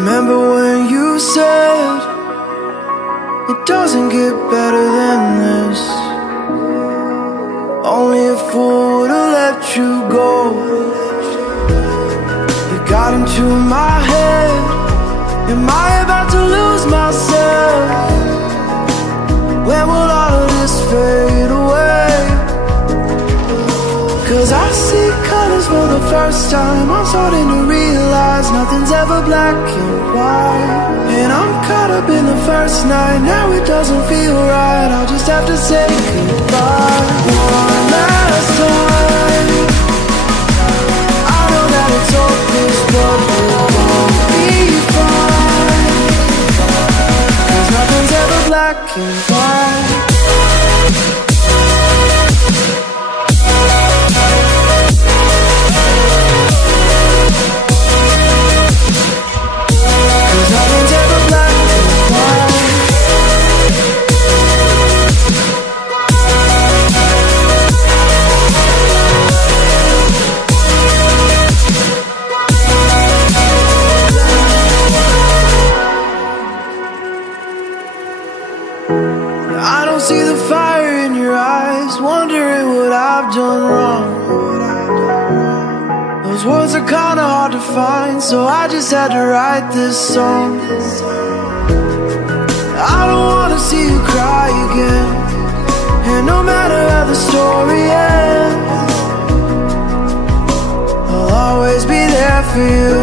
Remember when you said it doesn't get better than this? Only a fool would've let you go. You got into my head. Am I about to lose myself? When will all of this fade away? 'Cause I see colors for the first time. I'm starting to realize nothing's ever black and white. And I'm caught up in the first night. Now it doesn't feel right. I'll just have to say goodbye one last time. I know that it's hopeless, but we'll be fine. 'Cause nothing's ever black and white. I don't see the fire in your eyes, wondering what I've done wrong. Those words are kinda hard to find, so I just had to write this song. I don't wanna see you cry again, and no matter how the story ends, I'll always be there for you.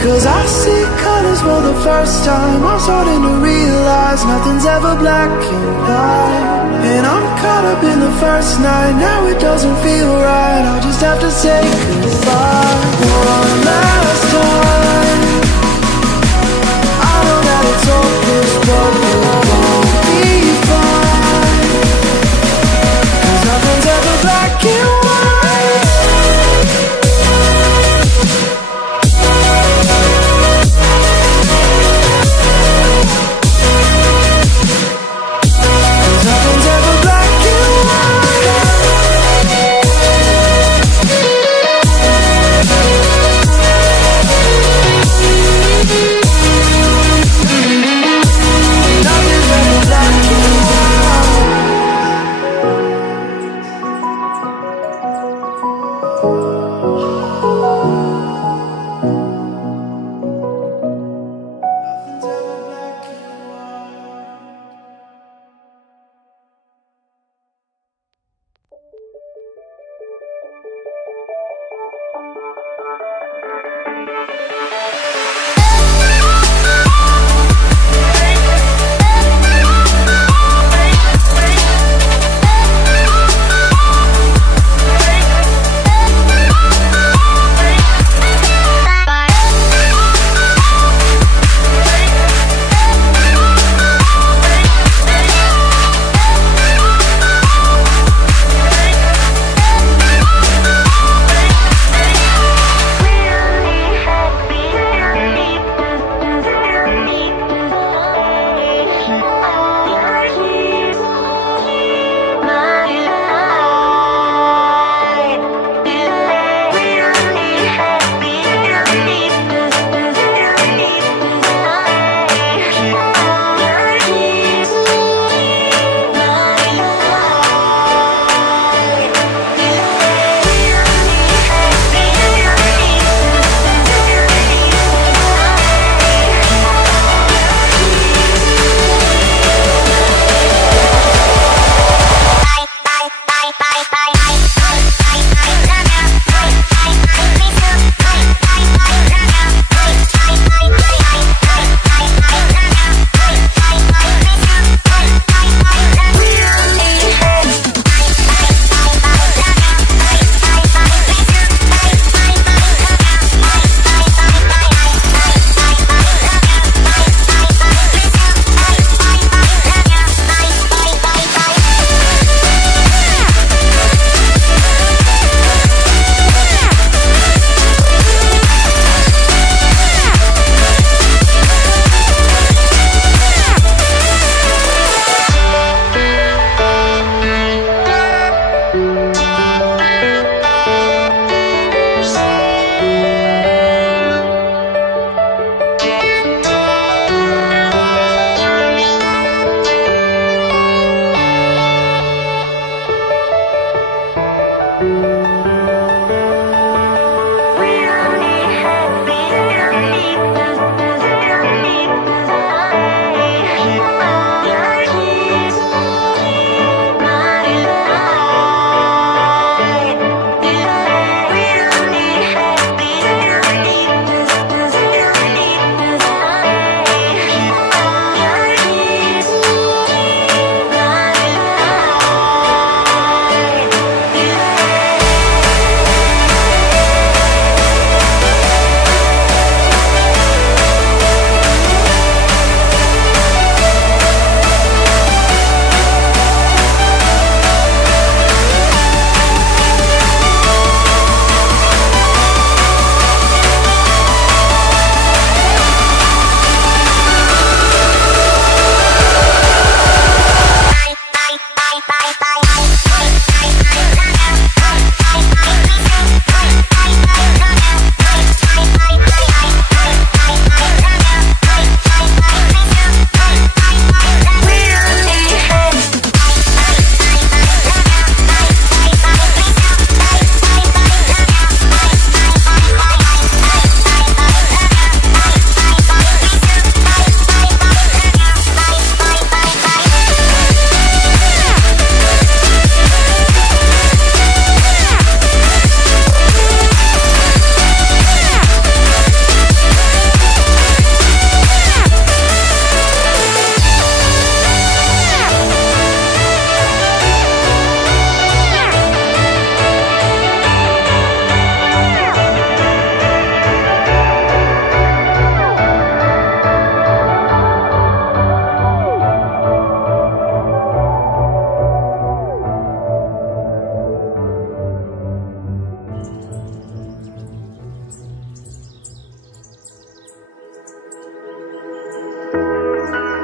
'Cause I see colors for the first time. I'm starting to realize nothing's ever black and white. And I'm caught up in the first night. Now it doesn't feel right. I'll just have to say goodbye one last time. I know that it's hopeless, but we'll be fine. 'Cause nothing's ever black and white. Nothing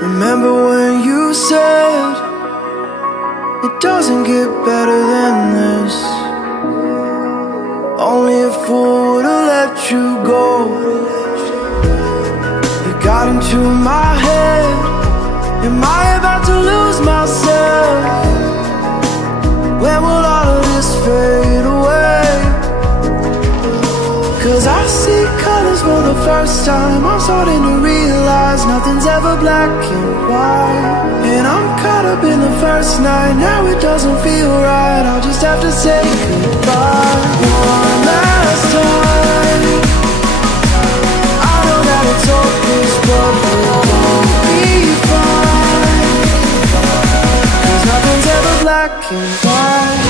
Remember when you said it doesn't get better than this? Only a fool would've let you go. You got into my head. Am I about to lose myself? When will all of this fade away? 'Cause I see colors for the first time. I'm starting to realize nothing's ever black and white. And I'm caught up in the first night. Now it doesn't feel right. I'll just have to say goodbye one last time. I know that it's hopeless, but we'll be fine. 'Cause nothing's ever black and white.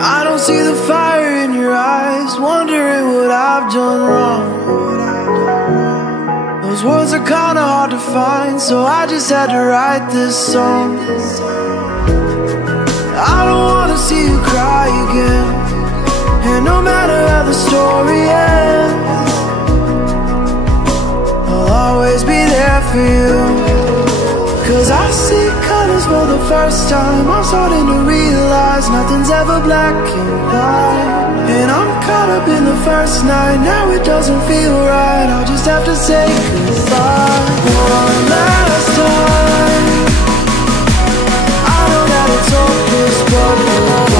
I don't see the fire in your eyes, wondering what I've done wrong. Those words are kinda hard to find, so I just had to write this song. I don't wanna see you cry again, and no matter how the story ends, I'll always be there for you. 'Cause I see colors for the first time. I'm starting to realize nothing's ever black and white. And I'm caught up in the first night. Now it doesn't feel right. I'll just have to say goodbye one last time. I know that it's hopeless, but